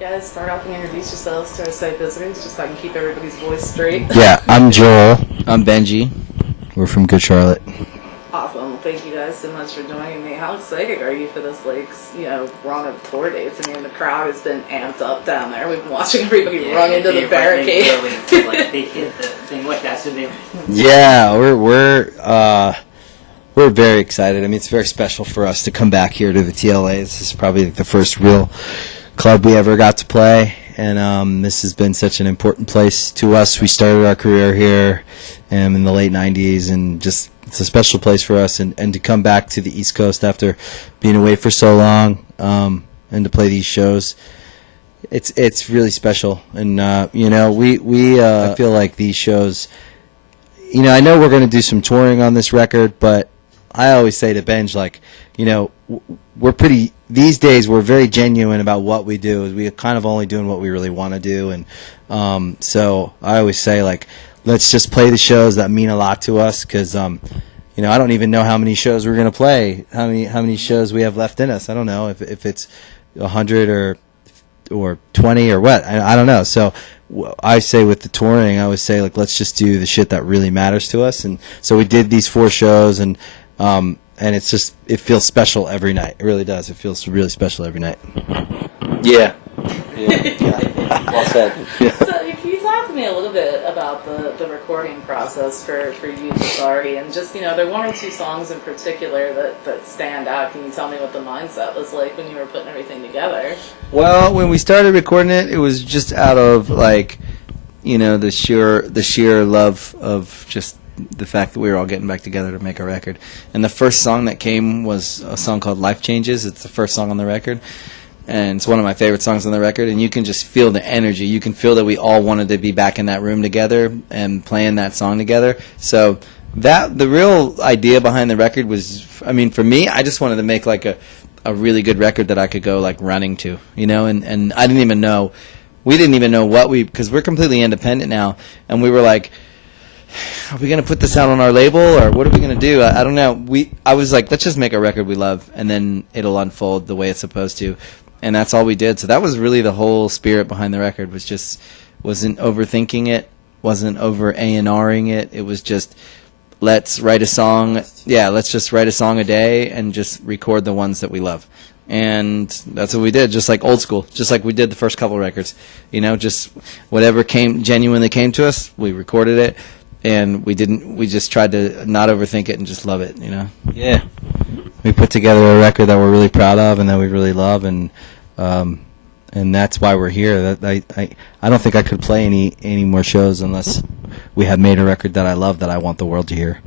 guys start off and introduce yourselves to our site visitors, just so I can keep everybody's voice straight? Yeah, I'm Joel. I'm Benji. We're from Good Charlotte. Awesome. Well, thank you guys so much for joining me. How excited are you for this, run of tour dates? I mean, the crowd has been amped up down there. We've been watching everybody run into the barricade. They hit the thing like that, so they... Yeah, we're very excited. I mean, it's very special for us to come back here to the TLA. This is probably the first real club we ever got to play, and this has been such an important place to us. We started our career here in the late 90s, and just it's a special place for us. And to come back to the East Coast after being away for so long, and to play these shows, it's really special. And I feel like these shows. I know we're going to do some touring on this record, but I always say to Benj, we're pretty, these days we're very genuine about what we do. We're kind of only doing what we really want to do. And so I always say, let's just play the shows that mean a lot to us, because, I don't even know how many shows we're going to play, how many shows we have left in us. I don't know if it's 100 or 20 or what. I don't know. So I say with the touring, I always say, let's just do the shit that really matters to us. And so we did these 4 shows, and it's just, it feels special every night. It really does. It feels really special every night. Yeah. Well said. Yeah. So can you talk to me a little bit about the recording process for Youth Authority, and just, there are 1 or 2 songs in particular that stand out. Can you tell me what the mindset was like when you were putting everything together? Well, when we started recording it, it was just out of the sheer love of just the fact that we were all getting back together to make a record. And the first song that came was a song called Life Changes. It's the first song on the record, and it's one of my favorite songs on the record. And you can just feel the energy. You can feel that we all wanted to be back in that room together and playing that song together. So the real idea behind the record was, for me, I just wanted to make a really good record that I could go running to, and I didn't even know, we didn't even know because we're completely independent now, and we were like, are we going to put this out on our label, or what are we going to do? I don't know. I was like, let's just make a record we love, and then it'll unfold the way it's supposed to. And that's all we did. So that was really the whole spirit behind the record, wasn't overthinking it, wasn't over A&Ring it. It was just, let's write a song. Yeah, let's just write a song a day and just record the ones that we love. And that's what we did, just like old school, just like we did the first couple records. Just whatever genuinely came to us, we recorded it. And we just tried to not overthink it and just love it, Yeah. We put together a record that we're really proud of and that we really love, and that's why we're here. I don't think I could play any more shows unless we had made a record that I love, that I want the world to hear.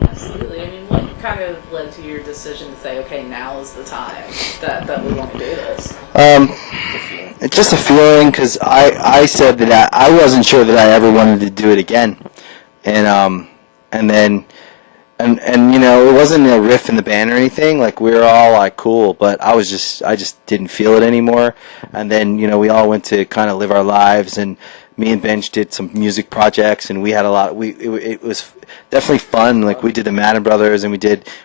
Absolutely. What kind of led to your decision to say, okay, now is the time that we want to do this? It's just a feeling, because I said that I wasn't sure that I ever wanted to do it again. And then it wasn't a riff in the band or anything. We were all cool, but I just didn't feel it anymore. And then we all went to kind of live our lives, and me and Benj did some music projects, and we had a lot. It was definitely fun. We did the Madden Brothers, and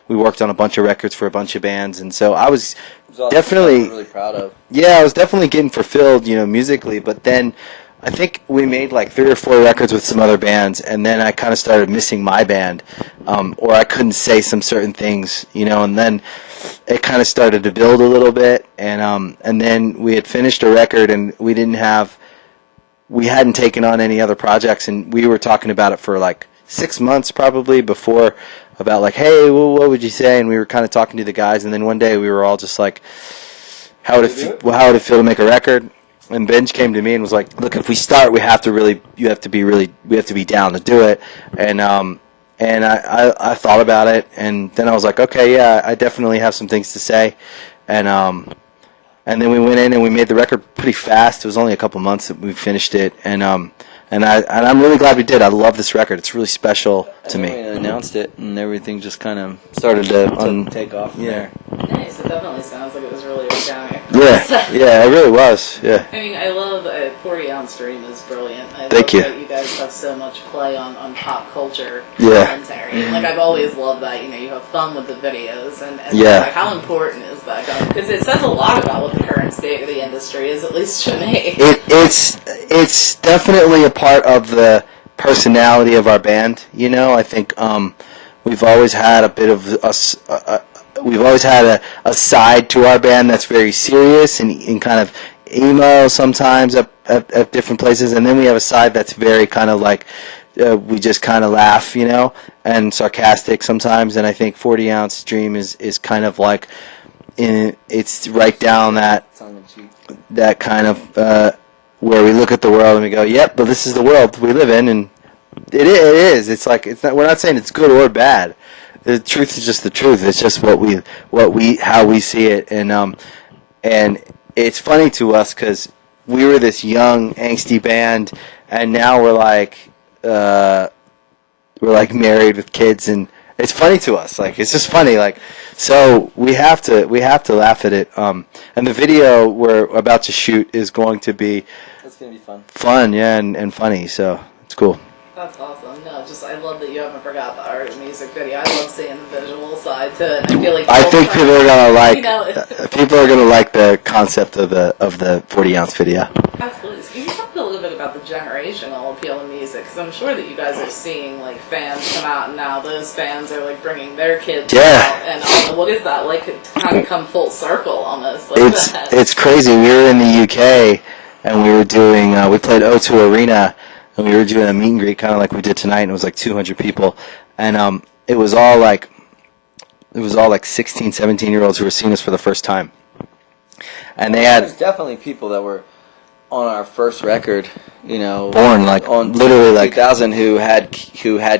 we worked on a bunch of records for a bunch of bands, and so I was definitely really proud of. Yeah, I was definitely getting fulfilled, musically. But then I think we made 3 or 4 records with some other bands, and then I kind of started missing my band, or I couldn't say some certain things, and then it kind of started to build a little bit, and then we had finished a record, and we hadn't taken on any other projects, and we were talking about it for 6 months probably before, about hey, well, what would you say? And we were kind of talking to the guys, and then one day we were all just how would it feel to make a record? And Benj came to me and was like, look, if we start, we have to be down to do it. And I thought about it, and then I was like, okay, yeah, I definitely have some things to say. And then we went in and we made the record pretty fast. It was only a couple months that we finished it. And and I'm really glad we did. I love this record. It's really special to me. We announced it, and everything just kind of started to take off. Yeah. Nice. It definitely sounds like it was really organic. Yeah, it really was. Yeah. I mean, I love 40 Ounce Dream is brilliant. I Thank love you. that you guys have so much play on pop culture Yeah. commentary. And, like, I've always loved that. You know, you have fun with the videos, and Yeah. like, how important is that? Because it says a lot about what the current state of the industry is, at least to me. It's definitely a part of the personality of our band. You know, I think we've always had a bit of we've always had a side to our band that's very serious and kind of emo sometimes at different places, and then we have a side that's very kind of like we just kind of laugh, you know, and sarcastic sometimes. And I think 40 Ounce Dream is kind of like it's right down that kind of where we look at the world and we go, yep, but this is the world we live in, and it is. It's like we're not saying it's good or bad. The truth is just the truth. It's just how we see it, and it's funny to us because we were this young angsty band, and now we're like married with kids, and it's funny to us. Like, it's just funny. Like, so we have to laugh at it. And the video we're about to shoot is going to be gonna be fun. Fun, yeah, and funny. So it's cool. That's awesome. No, just I love that you haven't forgot the art of the music video. I love seeing the visual side to it. And I feel like people are gonna like you know, people are gonna like the concept of the 40 ounce video. Absolutely. So can you talk a little bit about the generational appeal of music? Because I'm sure that you guys are seeing like fans come out, and now those fans are like bringing their kids out. And what is that like to kind of come full circle almost? Like it's crazy. We were in the UK and we were doing we played O2 Arena. And we were doing a meet and greet kind of like we did tonight, and it was like 200 people. And it was all like 16, 17-year-olds who were seeing us for the first time. And they had... There's definitely people that were on our first record, you know... Born, like, on literally like... 2000 who had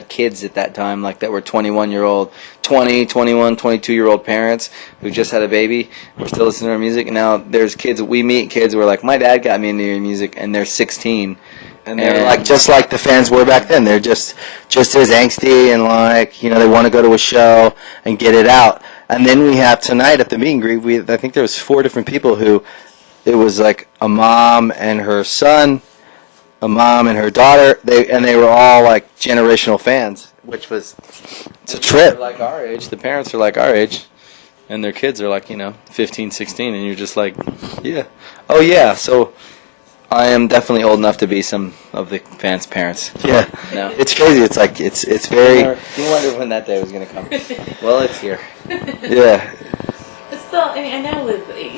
kids at that time, like that were 21-year-old, 20, 21, 22-year-old parents who just had a baby, were still listening to our music. And now there's kids, we meet kids who are like, my dad got me into your music, and they're 16. And they're like just like the fans were back then. They're just as angsty and like, you know, they want to go to a show and get it out. And then we have tonight at the meet and greet, I think there was 4 different people who, it was like a mom and her son, a mom and her daughter, they were all like generational fans, which was, it's a trip. Like our age, the parents are like our age, and their kids are like, you know, 15, 16, and you're just like, yeah. Oh yeah, so... I am definitely old enough to be some of the fans' parents. Yeah, no. It's crazy. It's like it's very. You wonder when that day was going to come. Well, it's here. Yeah. It's still, I mean, I know with we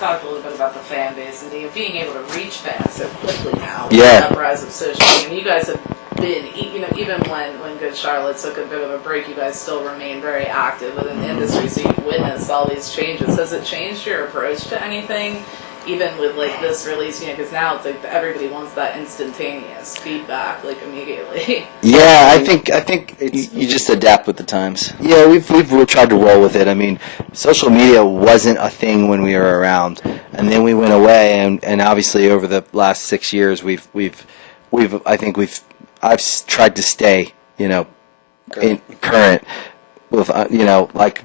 talked a little bit about the fan base and being able to reach fans so quickly now. With the uprise of social media. And you guys have been, even when Good Charlotte took a bit of a break, you guys still remain very active within the industry. So you've witnessed all these changes. Has it changed your approach to anything? Even with like this release, because now it's like everybody wants that instantaneous feedback, like immediately. Yeah, I think You just adapt with the times. Yeah, we've tried to roll with it. I mean, social media wasn't a thing when we were around, and then we went away, and obviously over the last 6 years, I've tried to stay, current with,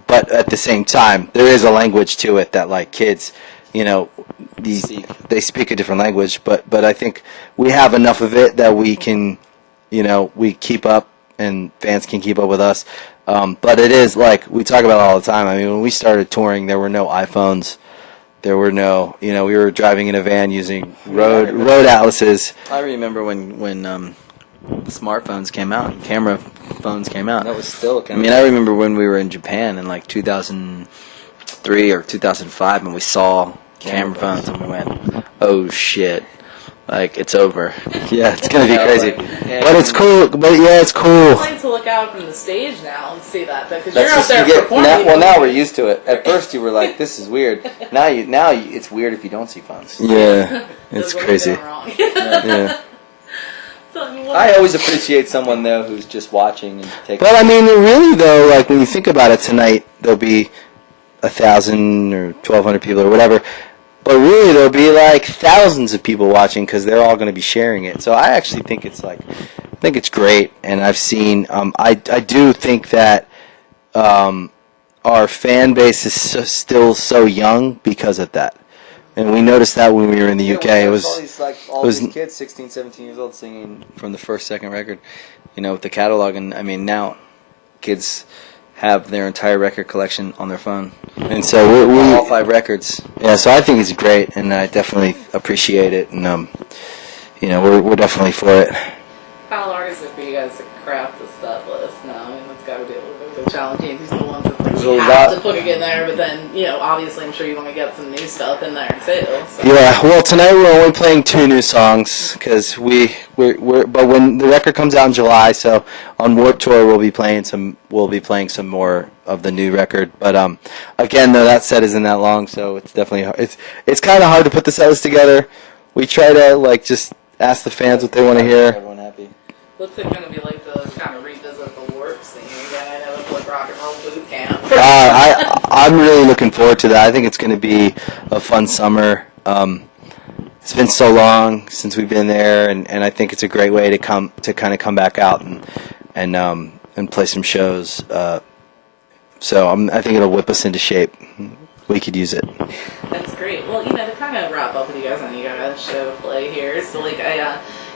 but at the same time, there is a language to it that like kids. They speak a different language, but I think we have enough of it that we can, we keep up and fans can keep up with us. But it is like we talk about it all the time. I mean, when we started touring, there were no iPhones. There were no, we were driving in a van using road atlases. I remember when smartphones came out, camera phones came out. That was still I mean, I remember when we were in Japan in like 2003 or 2005, and we saw camera phones, and we went, "Oh shit! Like it's over." Yeah, it's gonna be crazy, but it's cool. But yeah, it's cool. It's like to look out from the stage now and see that because you're out there performing. Now we're used to it. At first, you were like, "This is weird." Now it's weird if you don't see phones. Yeah, it's crazy. Yeah. I always appreciate someone though who's just watching and taking. Well, I mean, really though, like when you think about it, tonight there'll be 1,000 or 1,200 people or whatever. but really there'll be like thousands of people watching because they're all going to be sharing it. So I actually think it's great, and I've seen. I do think that our fan base is still so young because of that. And we noticed that when we were in the UK. It was all these kids, 16, 17 years old, singing from the first, second record, with the catalog. And I mean, now kids have their entire record collection on their phone. and so we All 5 records. yeah. So I think it's great, and I definitely appreciate it, and we're definitely for it. How hard is it for you guys to craft the set list now? I mean, it's got to be a little bit of a challenge. These are the ones that There's you a have lot- to put it in there, but then, obviously I'm sure you want to get some new stuff in there too. So. Yeah, well, tonight we're only playing 2 new songs because we're but when the record comes out in July, so on Warped Tour we'll be playing some more of the new record. But again, though, that set isn't that long, so it's definitely it's kind of hard to put the set list together. We try to just ask the fans what they want to hear. Everyone happy. What's it going to be like to kind of revisit the Warp scene again? I know it's like rock and roll boot camp. I'm really looking forward to that. I think it's going to be a fun summer. It's been so long since we've been there, and I think it's a great way to kind of come back out and play some shows. So I think it'll whip us into shape. We could use it. That's great. Well, to kind of wrap up with you guys, I know you got a show to play here. So,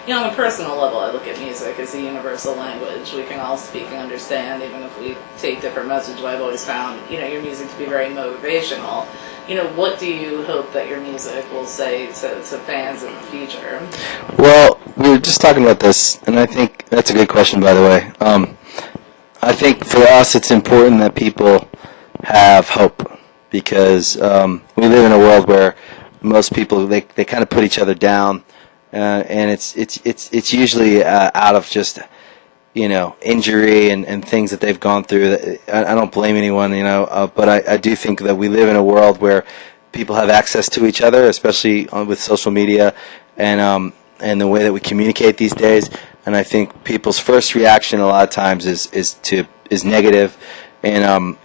on a personal level, I look at music as a universal language. We can all speak and understand, even if we take different messages. I've always found, your music to be very motivational. What do you hope that your music will say to fans in the future? Well, we were just talking about this, and I think that's a good question, by the way. I think for us, it's important that people have hope, because we live in a world where most people they kind of put each other down, and it's usually out of just injury and things that they've gone through. I don't blame anyone, but I do think that we live in a world where people have access to each other, especially with social media and the way that we communicate these days. And I think people's first reaction a lot of times is negative, and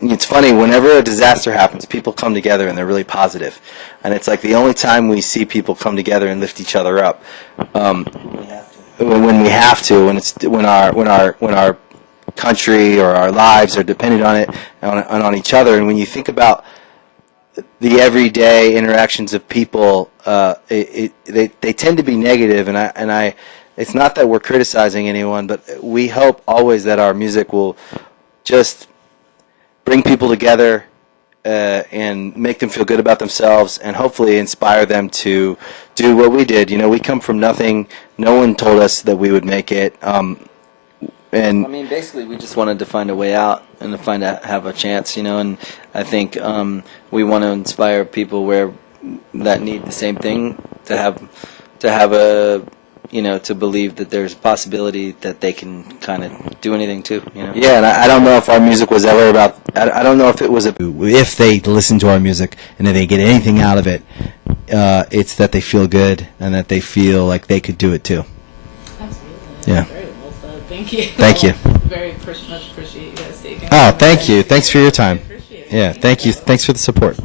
it's funny, whenever a disaster happens, people come together and they're really positive, and it's like the only time we see people come together and lift each other up. When we have to, when our country or our lives are dependent on it and on each other. And when you think about the everyday interactions of people, they tend to be negative. And I, it's not that we're criticizing anyone, but we hope always that our music will just bring people together and make them feel good about themselves, and hopefully inspire them to do what we did. We come from nothing. No one told us that we would make it. And I mean, basically, we just wanted to find a way out and to have a chance, and I think we want to inspire people that need the same thing to have a to believe that there's a possibility that they can kind of do anything too, Yeah, and I don't know if our music was ever about. I don't know if it was if they listen to our music and if they get anything out of it. It's that they feel good and that they feel like they could do it too. Absolutely. Yeah. Very well said. Thank you. Thank you. Very much appreciate you guys taking. Oh, thank you. Thanks for your time. Appreciate it. Yeah, thank you. Thanks for the support.